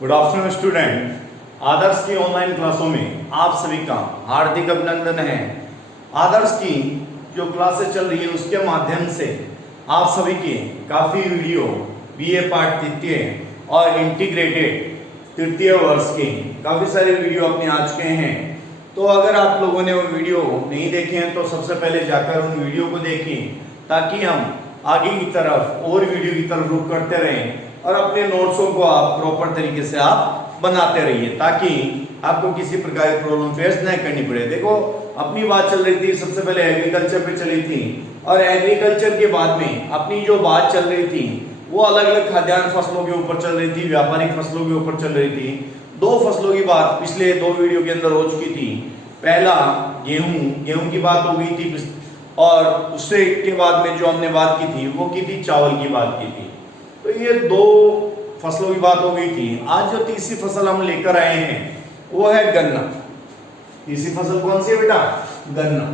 Good afternoon student. आदर्श की online क्लासों में आप सभी का हार्दिक अभिनंदन है। आदर्श की जो क्लासेस चल रही है उसके माध्यम से आप सभी के काफ़ी वीडियो बीए पार्ट तृतीय और इंटीग्रेटेड तृतीय वर्ष के काफ़ी सारे वीडियो अपने आ चुके हैं। तो अगर आप लोगों ने वो वीडियो नहीं देखे हैं तो सबसे पहले जाकर उन वीडियो को देखें ताकि हम आगे की तरफ और वीडियो की तरफ रुख करते रहें और अपने नोट्सों को आप प्रॉपर तरीके से आप बनाते रहिए ताकि आपको किसी प्रकार की प्रॉब्लम फेस नहीं करनी पड़े। देखो अपनी बात चल रही थी, सबसे पहले एग्रीकल्चर पे चली थी और एग्रीकल्चर के बाद में अपनी जो बात चल रही थी वो अलग अलग खाद्यान्न फसलों के ऊपर चल रही थी, व्यापारिक फसलों के ऊपर चल रही थी। दो फसलों की बात पिछले दो वीडियो के अंदर हो चुकी थी। पहला गेहूं की बात हो गई थी और उससे के बाद में जो हमने बात की थी वो की थी चावल की बात की थी। तो ये दो फसलों की बात हो गई थी। आज जो तीसरी फसल हम लेकर आए हैं वो है गन्ना। तीसरी फसल कौन सी है बेटा? गन्ना।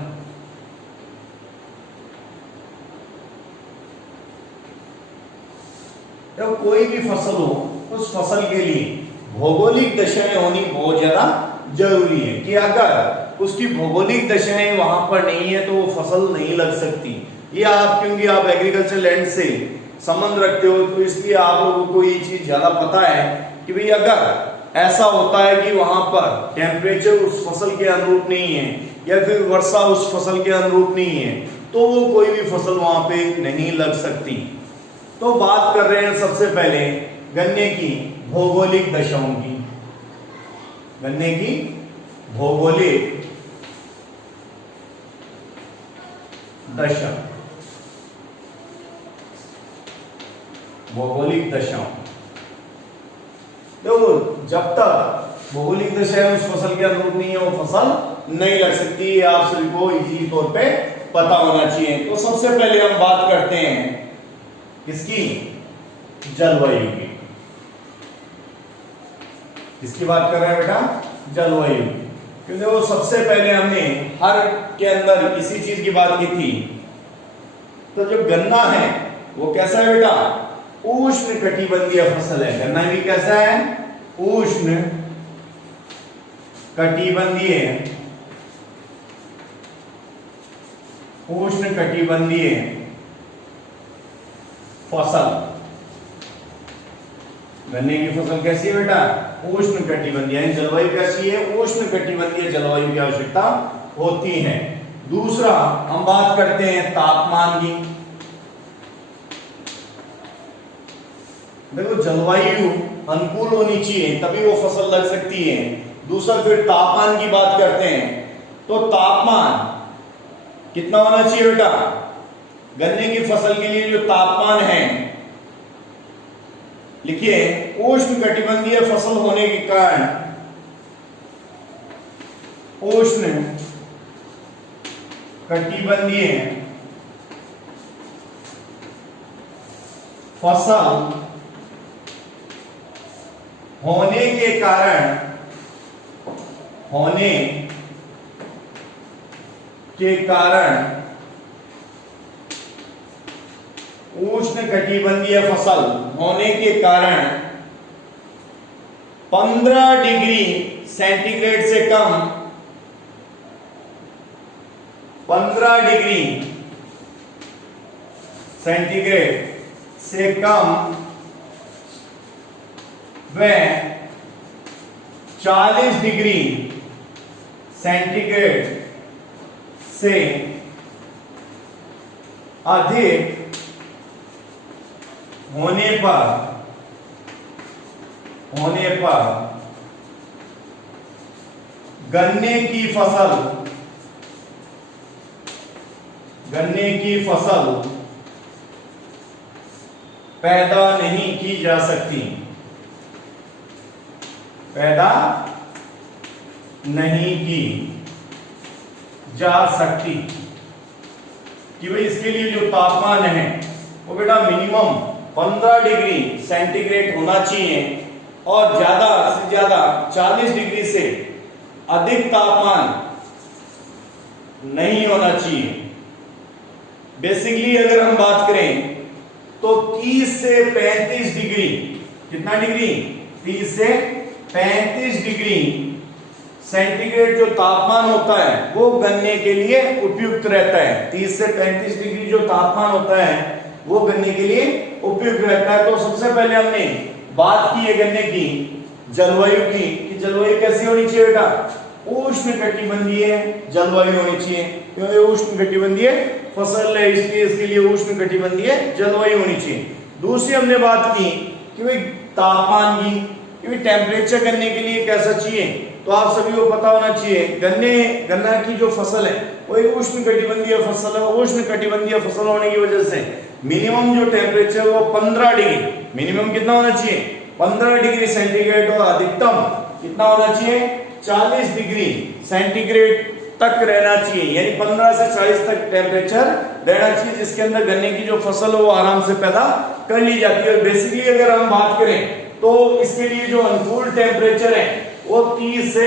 जब कोई भी फसल हो उस फसल के लिए भौगोलिक दशाएं होनी बहुत ज्यादा जरूरी है कि अगर उसकी भौगोलिक दशाएं वहां पर नहीं है तो वो फसल नहीं लग सकती। ये आप क्योंकि आप एग्रीकल्चर लैंड से संबंध रखते हो तो इसलिए आप लोगों को ये चीज ज्यादा पता है कि भाई अगर ऐसा होता है कि वहां पर टेम्परेचर उस फसल के अनुरूप नहीं है या फिर वर्षा उस फसल के अनुरूप नहीं है तो वो कोई भी फसल वहां पे नहीं लग सकती। तो बात कर रहे हैं सबसे पहले गन्ने की भौगोलिक दशाओं की। गन्ने की भौगोलिक दशा, भौगोलिक दशाओं। देखो जब तक भौगोलिक दशाएं उस फसल के अनुरूप नहीं है वो फसल नहीं लग सकती। ये आप सभी को इजी तौर पे पता होना चाहिए। तो सबसे पहले हम बात करते हैं किसकी? जलवायु की। किसकी बात कर रहे हैं बेटा? जलवायु। क्योंकि वो सबसे पहले हमने हर के अंदर इसी चीज की बात की थी। तो जो गन्ना है वो कैसा है बेटा? उष्ण कटिबंधीय फसल है। गन्ना भी कैसा है? उष्ण कटिबंधीय, उष्ण कटिबंधीय फसल। गन्ने की फसल कैसी है बेटा? उष्ण कटिबंधीय। जलवायु कैसी है? उष्ण कटिबंधीय जलवायु की आवश्यकता होती है। दूसरा हम बात करते हैं तापमान की। देखो जलवायु अनुकूल होनी चाहिए तभी वो फसल लग सकती है। दूसरा फिर तापमान की बात करते हैं तो तापमान कितना होना चाहिए बेटा? गन्ने की फसल के लिए जो तापमान है लिखिए उष्ण कटिबंधीय फसल होने के कारण उष्ण कटिबंधीय फसल होने के कारण उष्ण कटिबंधीय फसल होने के कारण 15 डिग्री सेंटीग्रेड से कम, 15 डिग्री सेंटीग्रेड से कम व 40 डिग्री सेंटीग्रेड से अधिक होने पर गन्ने की फसल पैदा नहीं की जा सकती। पैदा नहीं की जा सकती कि भाई इसके लिए जो तापमान है वो बेटा मिनिमम 15 डिग्री सेंटीग्रेड होना चाहिए और ज्यादा से ज्यादा 40 डिग्री से अधिक तापमान नहीं होना चाहिए। बेसिकली अगर हम बात करें तो 30 से 35 डिग्री, कितना डिग्री? 30 से 35 डिग्री सेंटीग्रेड जो तापमान होता है वो गन्ने के लिए उपयुक्त रहता है। 30 से 35 डिग्री जो तापमान होता है वो गन्ने के लिए उपयुक्त रहता है। तो सबसे पहले हमने बात की है गन्ने की जलवायु की, कि जलवायु कैसी होनी चाहिए बेटा, उष्णकटिबंधीय जलवायु होनी चाहिए, क्योंकि उष्णकटिबंधीय फसल है इसलिए इसके लिए उष्णकटिबंधीय जलवायु होनी चाहिए। दूसरी हमने बात की कि भाई तापमान की, कि भाई टेम्परेचर गन्ने के लिए कैसा चाहिए, तो आप सभी को पता होना चाहिए गन्ना की जो फसल है वो एक उष्णकटिबंधीय फसल है। उष्णकटिबंधीय फसल होने की वजह से मिनिमम जो टेम्परेचर वो 15 डिग्री, मिनिमम कितना होना चाहिए 15 डिग्री सेंटीग्रेड, और अधिकतम कितना होना चाहिए 40 डिग्री सेंटीग्रेड तक रहना चाहिए, यानी 15 से 40 तक टेम्परेचर रहना चाहिए, जिसके अंदर गन्ने की जो फसल है वो आराम से पैदा कर ली जाती है। और बेसिकली अगर हम बात करें तो इसके लिए जो अनुकूल टेम्परेचर है वो 30 से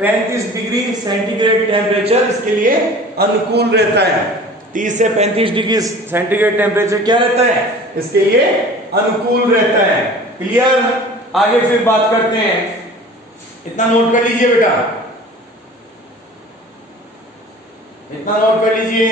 35 डिग्री सेंटीग्रेड टेम्परेचर इसके लिए अनुकूल रहता है। 30 से 35 डिग्री सेंटीग्रेड टेम्परेचर क्या रहता है इसके लिए अनुकूल रहता है। क्लियर। आगे फिर बात करते हैं, इतना नोट कर लीजिए बेटा, इतना नोट कर लीजिए।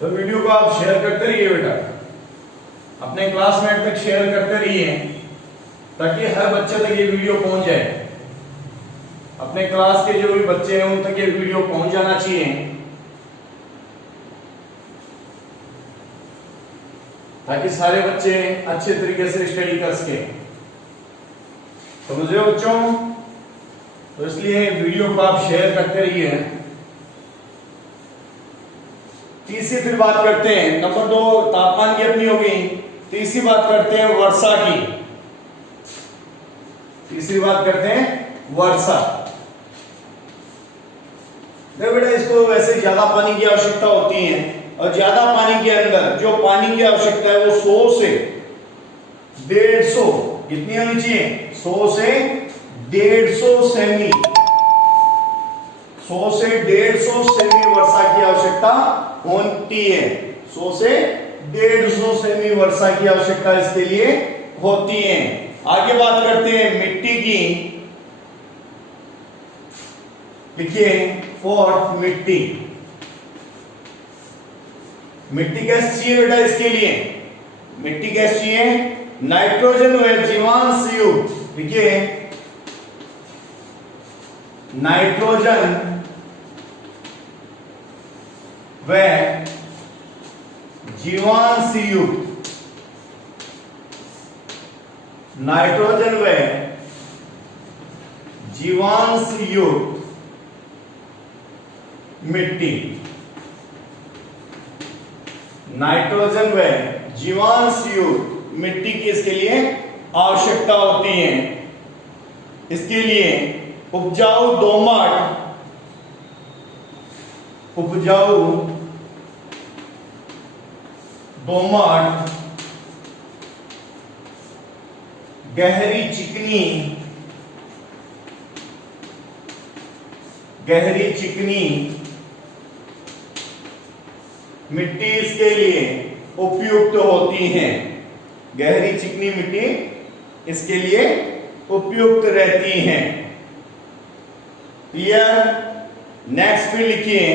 तो वीडियो को आप शेयर करते रहिए बेटा, अपने क्लासमेट तक शेयर करते रहिए ताकि हर बच्चे तक ये वीडियो पहुंच जाए। अपने क्लास के जो भी बच्चे हैं उन तक ये वीडियो पहुंच जाना चाहिए, ताकि सारे बच्चे अच्छे तरीके से स्टडी कर सके। समझ रहे हो बच्चों? तो इसलिए वीडियो को आप शेयर करते रहिए। तीसरी फिर बात करते हैं, नंबर 2 तापमान की अपनी हो गई। तीसरी बात करते हैं वर्षा की। तीसरी बात करते हैं वर्षा। देखो बेटा, इसको वैसे ज्यादा पानी की आवश्यकता होती है, और ज्यादा पानी के अंदर जो पानी की आवश्यकता है वो 100 से 150 कितनी होनी चाहिए, 100 से 150 सेमी, 100 से 150 सेमी वर्षा की आवश्यकता होती है। 100 से 150 सेमी वर्षा की आवश्यकता इसके लिए होती है। आगे बात करते हैं मिट्टी की। लिखिए फोर्थ मिट्टी। मिट्टी कैसी चाहिए बेटा इसके लिए, मिट्टी कैसी चाहिए, नाइट्रोजन व जीवांश युक्त। लिखिए नाइट्रोजन व जीवांश युक्त, नाइट्रोजन व जीवांश युक्त मिट्टी। नाइट्रोजन व जीवांश युक्त मिट्टी की इसके लिए आवश्यकता होती है। इसके लिए उपजाऊ दोमट, उपजाऊ दोमट, गहरी चिकनी, गहरी चिकनी मिट्टी इसके लिए उपयुक्त होती है। गहरी चिकनी मिट्टी इसके लिए उपयुक्त रहती है। क्लियर। नेक्स्ट फिर लिखिए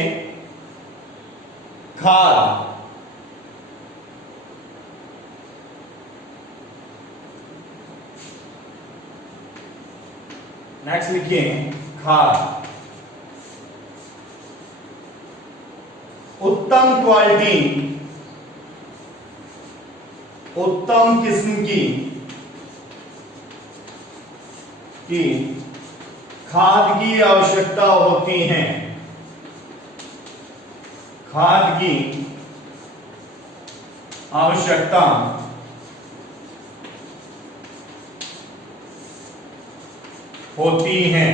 खाद। नेक्स्ट लिखिए खाद। उत्तम क्वालिटी, उत्तम किस्म की खाद की आवश्यकता होती है। खाद की आवश्यकता होती है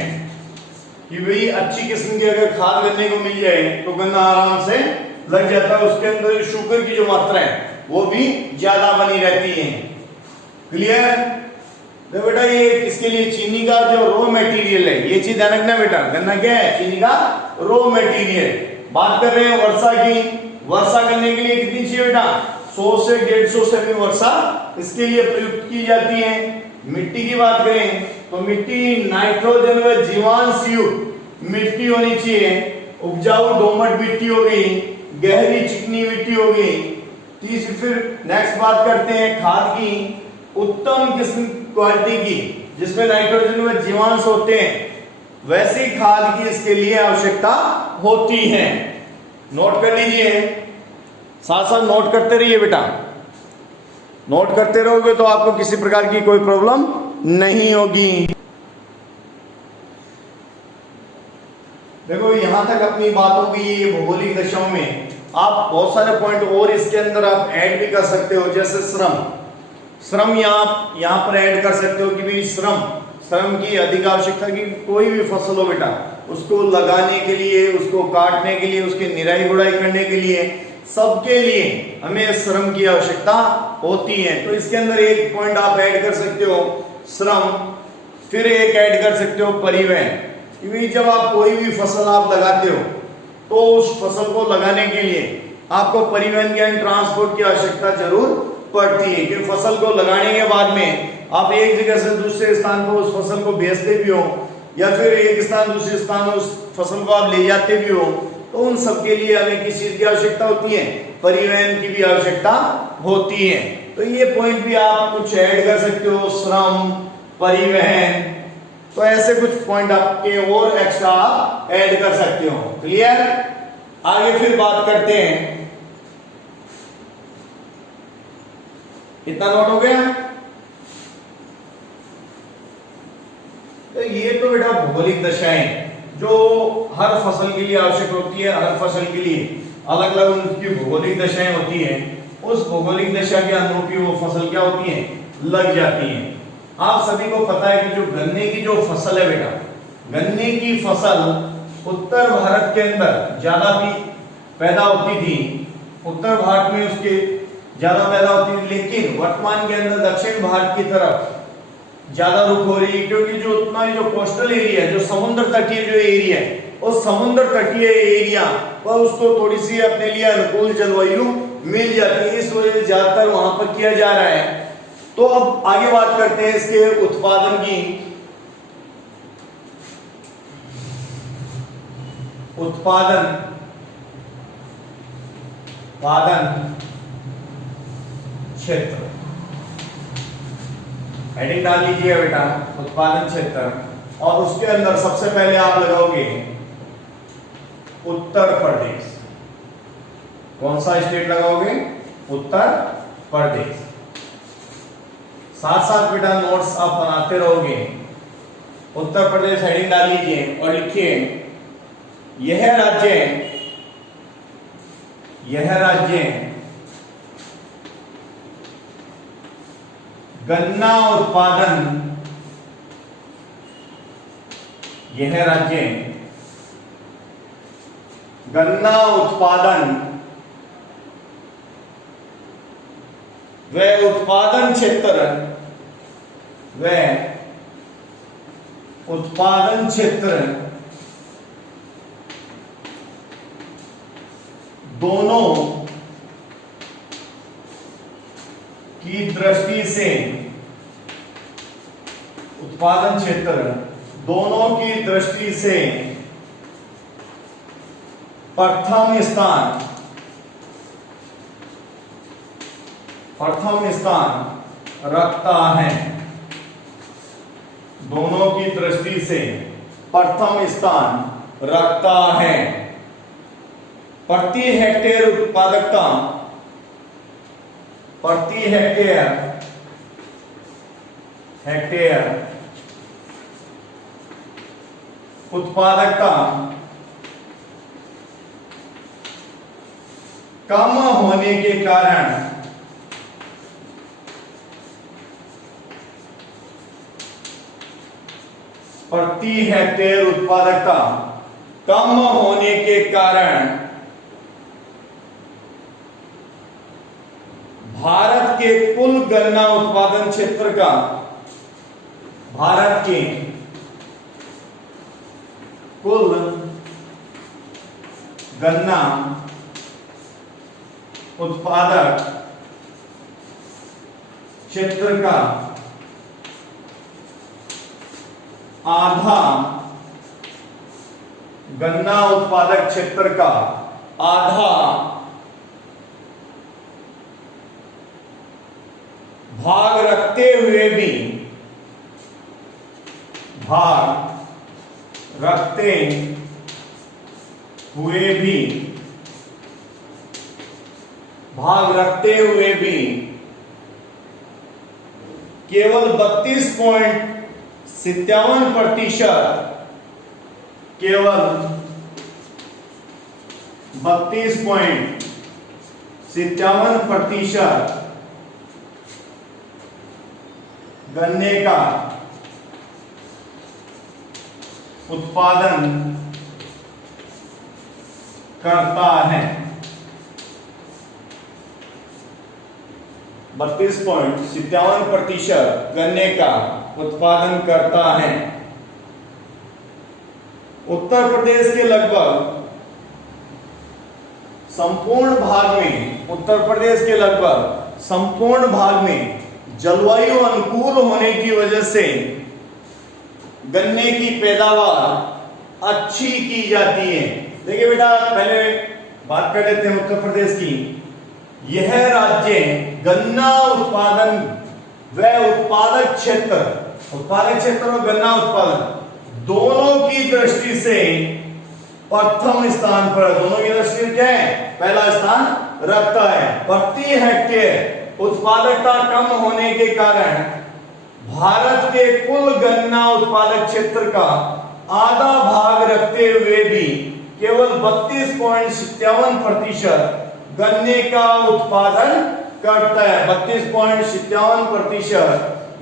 कि भाई अच्छी किस्म की अगर खाद गन्ने को मिल जाए तो गन्ना आराम से लग जाता है, उसके अंदर शुगर की जो मात्रा है वो भी ज्यादा बनी रहती है। क्लियर। तो बेटा ये किसके लिए, चीनी का जो रॉ मटेरियल है, ये चीज ध्यान रखना बेटा, गन्ना क्या है, चीनी का रॉ मटेरियल। बात कर रहे हैं वर्षा की, वर्षा करने के लिए कितनी चाहिए बेटा, 100 से 150 से भी वर्षा इसके लिए प्रयुक्त की जाती है। मिट्टी की बात करें तो मिट्टी नाइट्रोजन व जीवांश युक्त मिट्टी होनी चाहिए। उपजाऊ दोमट मिट्टी हो गई, गहरी चिकनी मिट्टी हो गई। तीसरी, फिर नेक्स्ट बात करते हैं खाद की, उत्तम किस्म क्वालिटी की जिसमें नाइट्रोजन व जीवांश होते हैं, वैसी खाद की इसके लिए आवश्यकता होती है। नोट कर लीजिए, साथ साथ नोट करते रहिए बेटा, नोट करते रहोगे तो आपको किसी प्रकार की कोई प्रॉब्लम नहीं होगी। देखो यहां तक अपनी बातों की ये भौगोलिक दशाओं में आप बहुत सारे पॉइंट और इसके अंदर आप ऐड भी कर सकते हो, जैसे श्रम, श्रम यहाँ पर ऐड कर सकते हो कि भी श्रम की अधिक आवश्यकता की, कोई भी फसल हो बेटा उसको लगाने के लिए, उसको काटने के लिए, उसकी निराई गुड़ाई करने के लिए, सबके लिए हमें श्रम की आवश्यकता होती है। तो इसके अंदर एक पॉइंट आप ऐड कर सकते हो श्रम, फिर एक ऐड कर सकते हो परिवहन, क्योंकि जब आप कोई भी फसल आप लगाते हो तो उस फसल को लगाने के लिए आपको परिवहन यानी ट्रांसपोर्ट की आवश्यकता जरूर पड़ती है, कि फसल को लगाने के बाद में आप एक जगह से दूसरे स्थान पर उस फसल को भेजते भी हो, या फिर एक स्थान दूसरे स्थान उस फसल को आप ले जाते भी हो, तो उन सब के लिए हमें किस चीज की आवश्यकता होती है, परिवहन की भी आवश्यकता होती है। तो ये पॉइंट भी आप कुछ ऐड कर सकते हो, श्रम, परिवहन, तो ऐसे कुछ पॉइंट आपके और एक्स्ट्रा ऐड कर सकते हो। क्लियर? आगे फिर बात करते हैं, इतना नोट हो गया? तो ये तो बेटा भौगोलिक दशाएं जो हर फसल के लिए आवश्यक होती है, हर फसल के लिए अलग अलग उनकी भौगोलिक दशाएं होती है, उस भौगोलिक दशा के अनुरूप ही वो फसल क्या होती है, लग जाती है। आप सभी को पता है कि जो गन्ने की जो फसल है बेटा, गन्ने की फसल उत्तर भारत के अंदर ज्यादा भी पैदा होती थी, उत्तर भारत में उसके ज्यादा पैदा होती थी, लेकिन वर्तमान के अंदर दक्षिण भारत की तरफ ज्यादा रुख हो रही है, क्योंकि जो उतना जो कोस्टल एरिया है, जो समुद्र तटीय जो एरिया है, उस समुद्र तटीय एरिया पर उसको थोड़ी सी अपने लिए अनुकूल जलवायु मिल जाती है, इस वजह से ज्यादातर वहां पर किया जा रहा है। तो अब आगे बात करते हैं इसके उत्पादन की। उत्पादन क्षेत्र हेडिंग डाल लीजिए बेटा, उत्पादन क्षेत्र, और उसके अंदर सबसे पहले आप लगाओगे उत्तर प्रदेश। कौन सा स्टेट लगाओगे? उत्तर प्रदेश। साथ साथ बेटा नोट्स आप बनाते रहोगे। उत्तर प्रदेश हेडिंग डाल लीजिए और लिखिए यह राज्य गन्ना उत्पादन, यह राज्य गन्ना उत्पादन व उत्पादन क्षेत्र दोनों की दृष्टि से, उत्पादन क्षेत्र दोनों की दृष्टि से प्रथम स्थान रखता है। दोनों की दृष्टि से प्रथम स्थान रखता है। प्रति हेक्टेयर उत्पादकता, प्रति हेक्टेयर उत्पादकता कम होने के कारण प्रति हेक्टेयर उत्पादकता कम होने के कारण भारत के कुल गन्ना उत्पादन क्षेत्र का भारत के कुल गन्ना उत्पादक क्षेत्र का आधा, गन्ना उत्पादक क्षेत्र का आधा भाग रखते हुए भी, भाग रखते हुए भी, भाग रखते हुए भी केवल 32.57%, केवल 32.57% गन्ने का उत्पादन करता है। 32.57% गन्ने का उत्पादन करता है। उत्तर प्रदेश के लगभग संपूर्ण भाग में, उत्तर प्रदेश के लगभग संपूर्ण भाग में जलवायु अनुकूल होने की वजह से गन्ने की पैदावार अच्छी की जाती है। देखिए बेटा, पहले बात कर लेते हैं उत्तर प्रदेश की। यह राज्य गन्ना उत्पादन व उत्पादक क्षेत्र और गन्ना उत्पादन दोनों की दृष्टि से प्रथम स्थान पर, दोनों की दृष्टि से क्या है, पहला स्थान रखता है। प्रति हेक्टेयर उत्पादकता कम होने के कारण भारत के कुल गन्ना उत्पादक क्षेत्र का आधा भाग रखते हुए भी केवल 32.57% गन्ने का उत्पादन करता है। 32.57%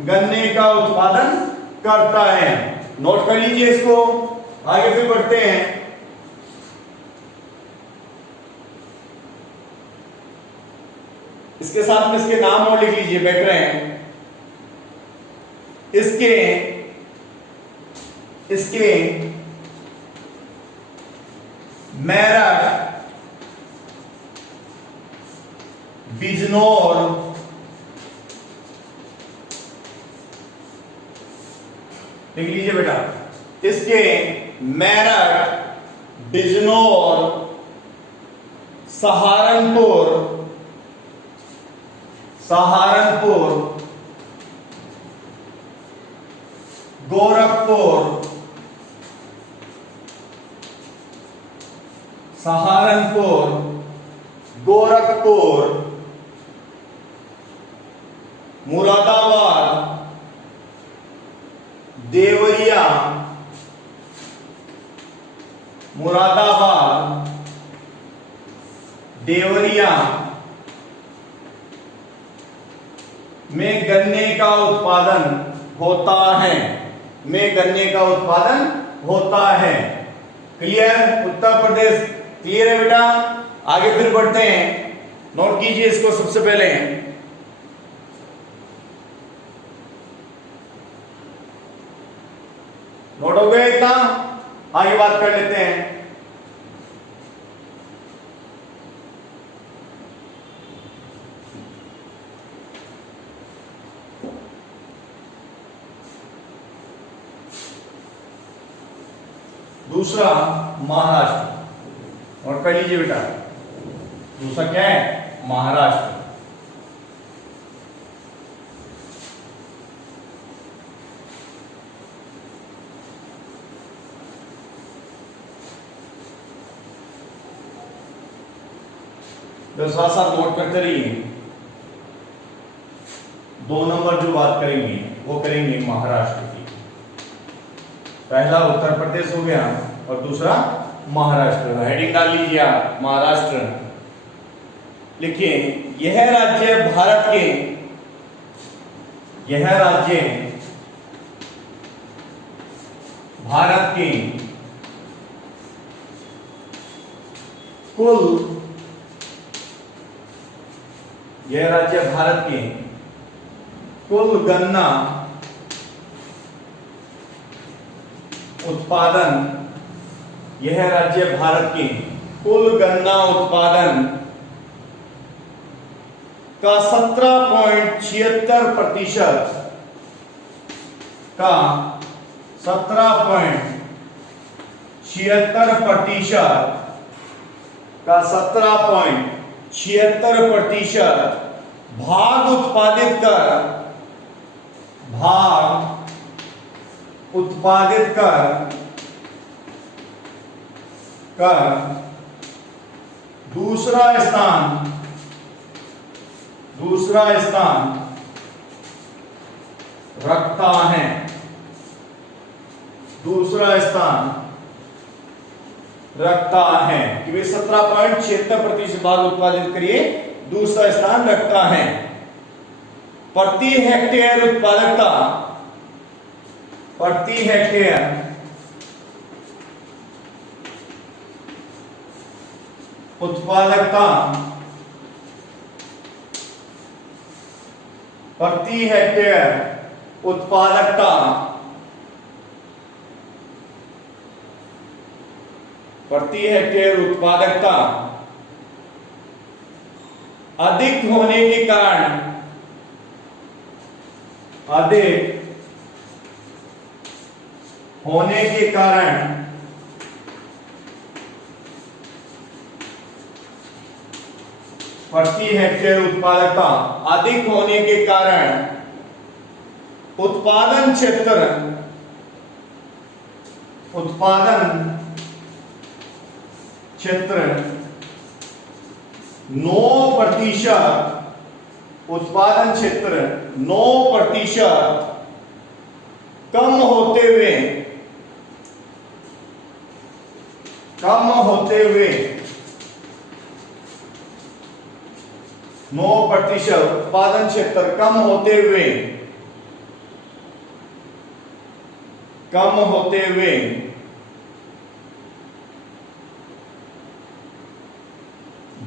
गन्ने का उत्पादन करता है। नोट कर लीजिए इसको, आगे फिर बढ़ते हैं। इसके साथ में इसके नाम और लिख लीजिए, बैठ रहे हैं। इसके मेरठ, बिजनौर, लिख लीजिए बेटा, इसके मेरठ, बिजनौर, सहारनपुर, गोरखपुर, मुरादाबाद, देवरिया, में गन्ने का उत्पादन होता है। क्लियर? उत्तर प्रदेश क्लियर है बेटा? आगे फिर बढ़ते हैं। नोट कीजिए इसको सबसे पहले। नोट हो गया इतना? आगे बात कर लेते हैं। दूसरा महाराष्ट्र, और कर लीजिए बेटा, दूसरा क्या है? महाराष्ट्र। तो साथ साथ नोट करते रहिए। 2 नंबर जो बात करेंगे वो करेंगे महाराष्ट्र की। पहला उत्तर प्रदेश हो गया और दूसरा महाराष्ट्र। हेडिंग डाल लीजिए आप, महाराष्ट्र लिखिए। यह राज्य भारत के कुल, यह राज्य भारत के कुल गन्ना उत्पादन, यह राज्य भारत के कुल गन्ना उत्पादन का 17.76% का 17.76% भाग उत्पादित कर दूसरा स्थान रखता है। कि वे 17.76% भाग उत्पादित करिए दूसरा स्थान रखता है। प्रति हेक्टेयर उत्पादकता प्रति हेक्टेयर उत्पादकता अधिक होने के कारण प्रति हेक्टेयर उत्पादकता अधिक होने के कारण उत्पादन क्षेत्र 9% कम होते हुए 9% उत्पादन क्षेत्र कम होते हुए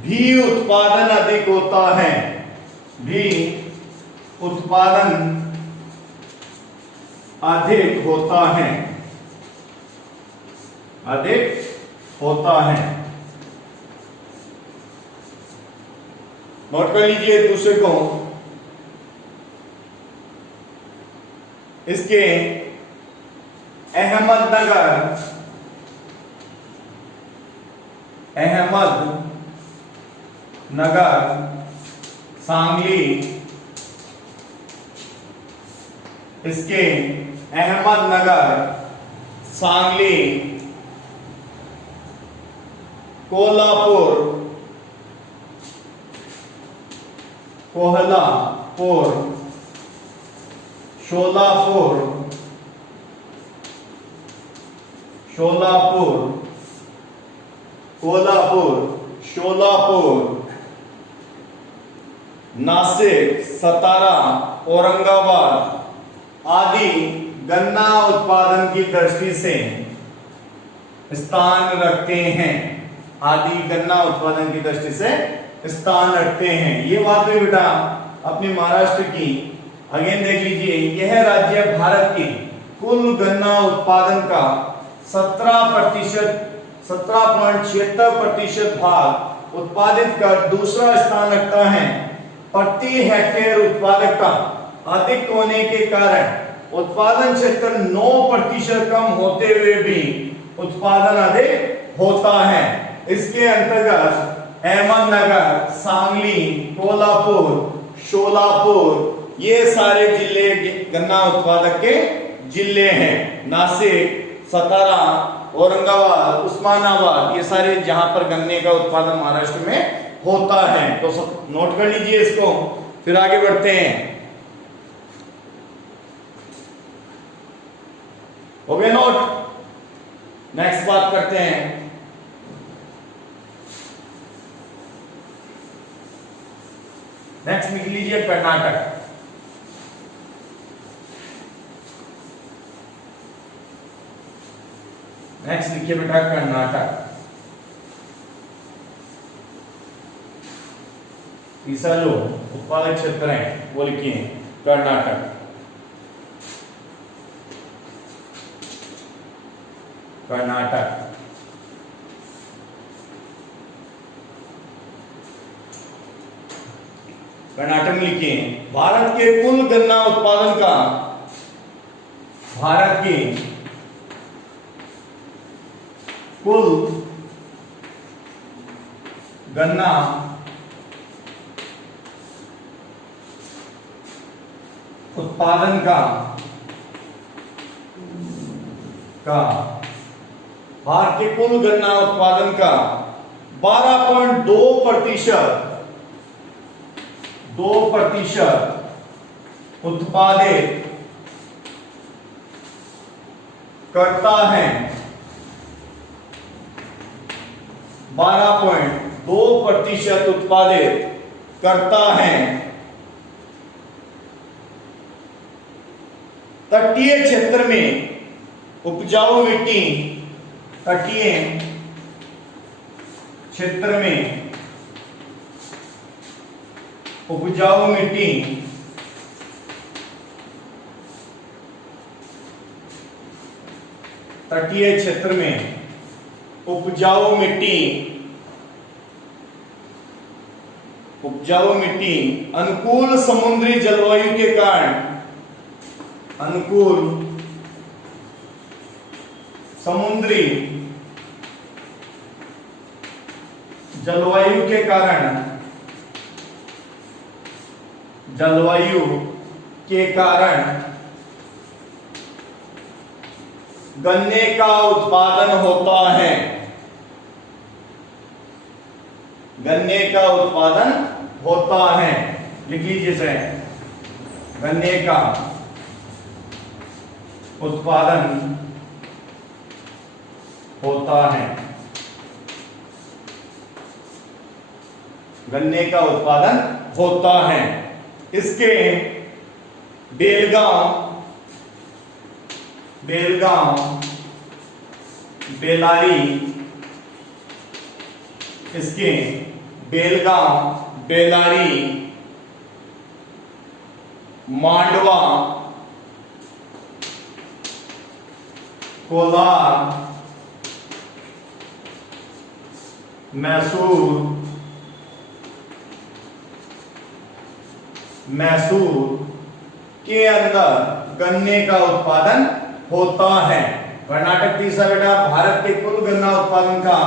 भी उत्पादन अधिक होता है। नोट कर लीजिए दूसरे को। इसके अहमदनगर सांगली, इसके अहमदनगर सांगली कोल्हापुर शोलापुर नासिक, सतारा, औरंगाबाद आदि गन्ना उत्पादन की दृष्टि से स्थान रखते हैं। ये बात हुई बेटा अपने महाराष्ट्र की। अगेन देख लीजिए, यह राज्य भारत के कुल गन्ना उत्पादन का 17.76% भाग उत्पादित कर दूसरा स्थान रखता है। प्रति हेक्टेयर उत्पादकता अधिक होने के कारण उत्पादन क्षेत्र 9% कम होते हुए भी उत्पादन अधिक होता है। इसके अंतर्गत अहमदनगर, सांगली, कोल्हापुर, शोलापुर ये सारे जिले गन्ना उत्पादक के जिले हैं। नासिक, सतारा, औरंगाबाद, उस्मानाबाद ये सारे जहां पर गन्ने का उत्पादन महाराष्ट्र में होता है। तो सब नोट कर लीजिए इसको, फिर आगे बढ़ते हैं। हो गया नोट? नेक्स्ट बात करते हैं। नेक्स्ट लिख लीजिए कर्नाटक। नेक्स्ट लिखिए बेटा कर्नाटक। तीसरा जो उत्पादक क्षेत्र है वो लिखिए कर्नाटक। कर्नाटक। कर्नाटक में लिखिए भारत के कुल गन्ना उत्पादन का, भारत के कुल गन्ना उत्पादन का भारत के कुल गन्ना उत्पादन का 12.2% उत्पादित करता है। 12.2% उत्पादित करता है तटीय क्षेत्र में उपजाऊ मिट्टी, तटीय क्षेत्र में उपजाऊ मिट्टी तटीय क्षेत्र में उपजाऊ मिट्टी अनुकूल समुद्री जलवायु के कारण, अनुकूल समुद्री जलवायु के कारण, गन्ने का उत्पादन होता है। गन्ने का उत्पादन होता है, लिख लीजिए इसे, गन्ने का उत्पादन होता है। गन्ने का उत्पादन होता है। इसके बेलगांव, बेलारी, इसके बेलगांव, बेलारी, मांडवा, कोलार, मैसूर के अंदर गन्ने का उत्पादन होता है। कर्नाटक तीसरा बेटा भारत के कुल गन्ना उत्पादन का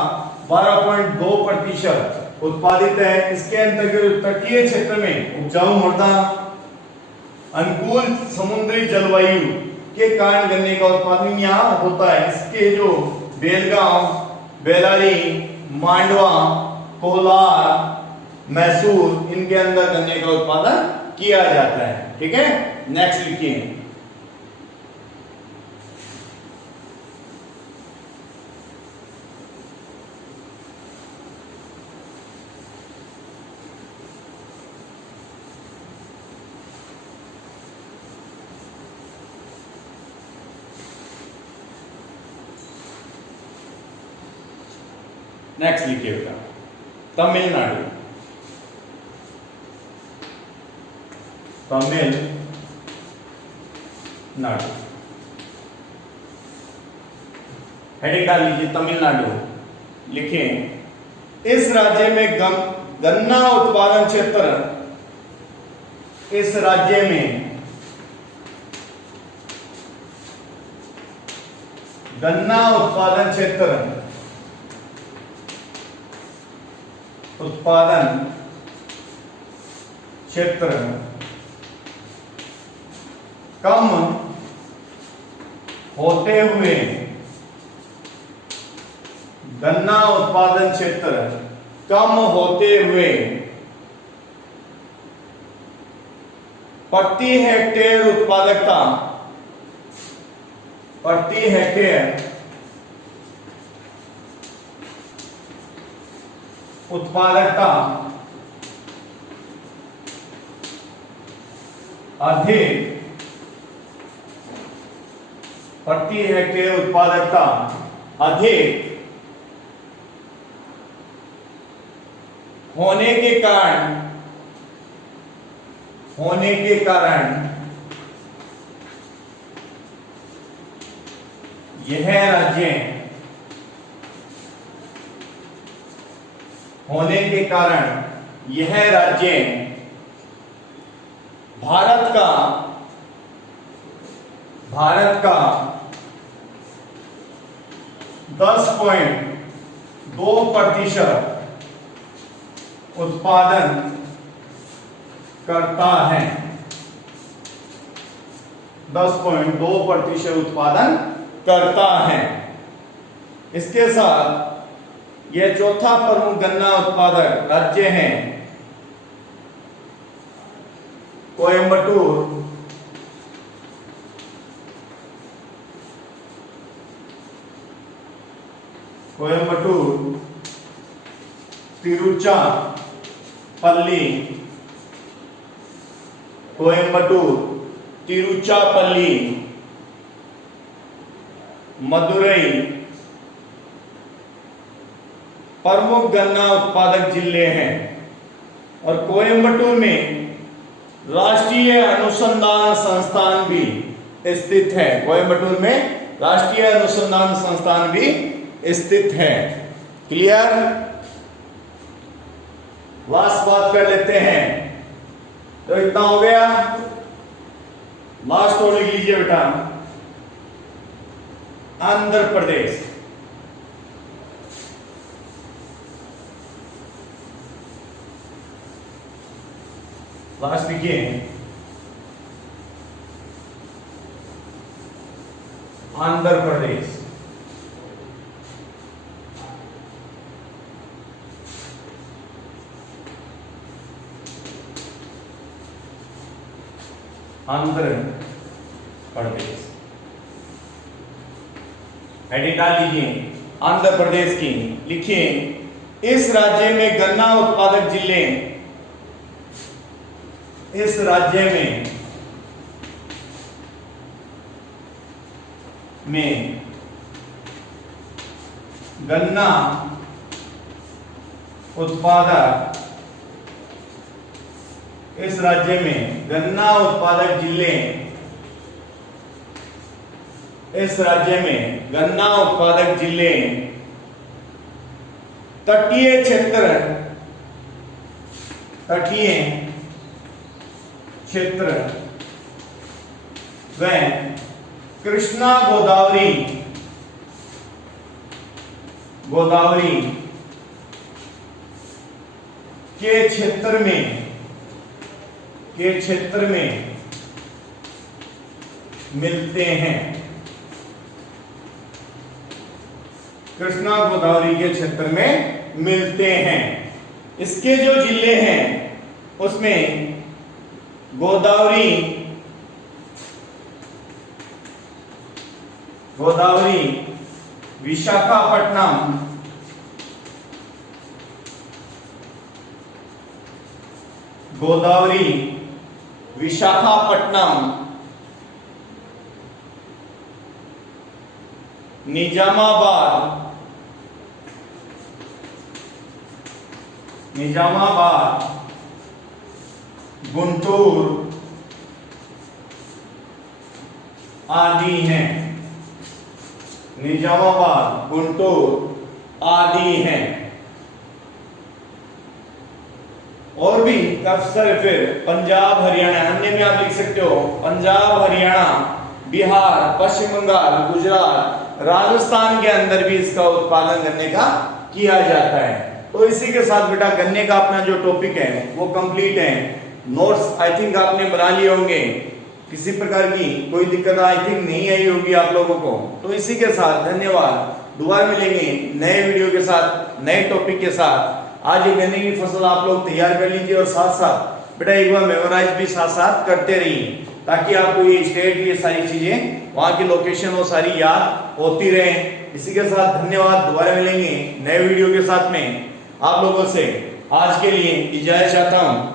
12.2% उत्पादित है। इसके अंतर्गत तटीय क्षेत्र में उपजाऊ मृदा, अनुकूल समुद्री जलवायु के कारण गन्ने का उत्पादन यहाँ होता है। इसके जो बेलगांव, बेलारी, मांडवा, कोलार, मैसूर, इनके अंदर गन्ने का उत्पादन किया जाता है। ठीक है, नेक्स्ट लिखिए। नेक्स्ट लिखिए बेटा, तमिलनाडु। तमिलनाडु हेडिंग डाल लीजिए, तमिलनाडु लिखें। इस राज्य में गन्ना उत्पादन क्षेत्र, इस राज्य में गन्ना उत्पादन क्षेत्र, कम होते हुए, गन्ना उत्पादन क्षेत्र कम होते हुए प्रति हेक्टेयर उत्पादकता, प्रति हेक्टेयर उत्पादकता अधिक, प्रति हेक्टेयर उत्पादकता अधिक होने के कारण यह राज्य होने के कारण यह राज्य भारत का 10.2% उत्पादन करता है। 10.2% उत्पादन करता है। इसके साथ यह चौथा प्रमुख गन्ना उत्पादक राज्य है। कोयंबटूर, तिरुचिरापल्ली, मदुरई प्रमुख गन्ना उत्पादक जिले हैं। और कोयंबटूर में राष्ट्रीय अनुसंधान संस्थान भी स्थित है। कोयंबटूर में राष्ट्रीय अनुसंधान संस्थान भी स्थित है। क्लियर? लास्ट बात कर लेते हैं। तो इतना हो गया। लास्ट और लिख लीजिए बेटा, आंध्र प्रदेश। लास्ट लिखिए, आंध्र प्रदेश। आंध्र प्रदेश हेडिंग डाल दीजिए आंध्र प्रदेश की। लिखिए, इस राज्य में गन्ना उत्पादक जिले, इस राज्य में गन्ना उत्पादक, इस राज्य में गन्ना उत्पादक जिले, इस राज्य में गन्ना उत्पादक जिले तटीय क्षेत्र, तटीय क्षेत्र व कृष्णा गोदावरी, गोदावरी के क्षेत्र में, के क्षेत्र में मिलते हैं। कृष्णा गोदावरी के क्षेत्र में मिलते हैं। इसके जो जिले हैं उसमें गोदावरी, गोदावरी, विशाखापट्टनम, गोदावरी, विशाखापट्टनम, निजामाबाद, निजामाबाद, गुंटूर आदि हैं। निजामाबाद, गुंटूर आदि हैं। और भी अक्सर फिर पंजाब, हरियाणा, अन्य में आप लिख सकते हो पंजाब, हरियाणा, बिहार, पश्चिम बंगाल, गुजरात, राजस्थान के अंदर भी इसका उत्पादन गन्ने का किया जाता है। तो इसी के साथ बेटा गन्ने का अपना जो टॉपिक है वो कंप्लीट है। नोट्स आई थिंक आपने बना लिए होंगे, किसी प्रकार की कोई दिक्कत आई थिंक नहीं आई होगी आप लोगों को। तो इसी के साथ धन्यवाद, दोबारा मिलेंगे नए वीडियो के साथ, नए टॉपिक के साथ। आज ये गन्ने की फसल आप लोग तैयार कर लीजिए और साथ साथ बेटा एक बार मेमोराइज भी साथ साथ करते रहिए, ताकि आपको ये स्टेट, ये सारी चीजें, वहां की लोकेशन वो सारी याद होती रहे। इसी के साथ धन्यवाद, दोबारा मिलेंगे नए वीडियो के साथ में। आप लोगों से आज के लिए इजाजत चाहता हूं।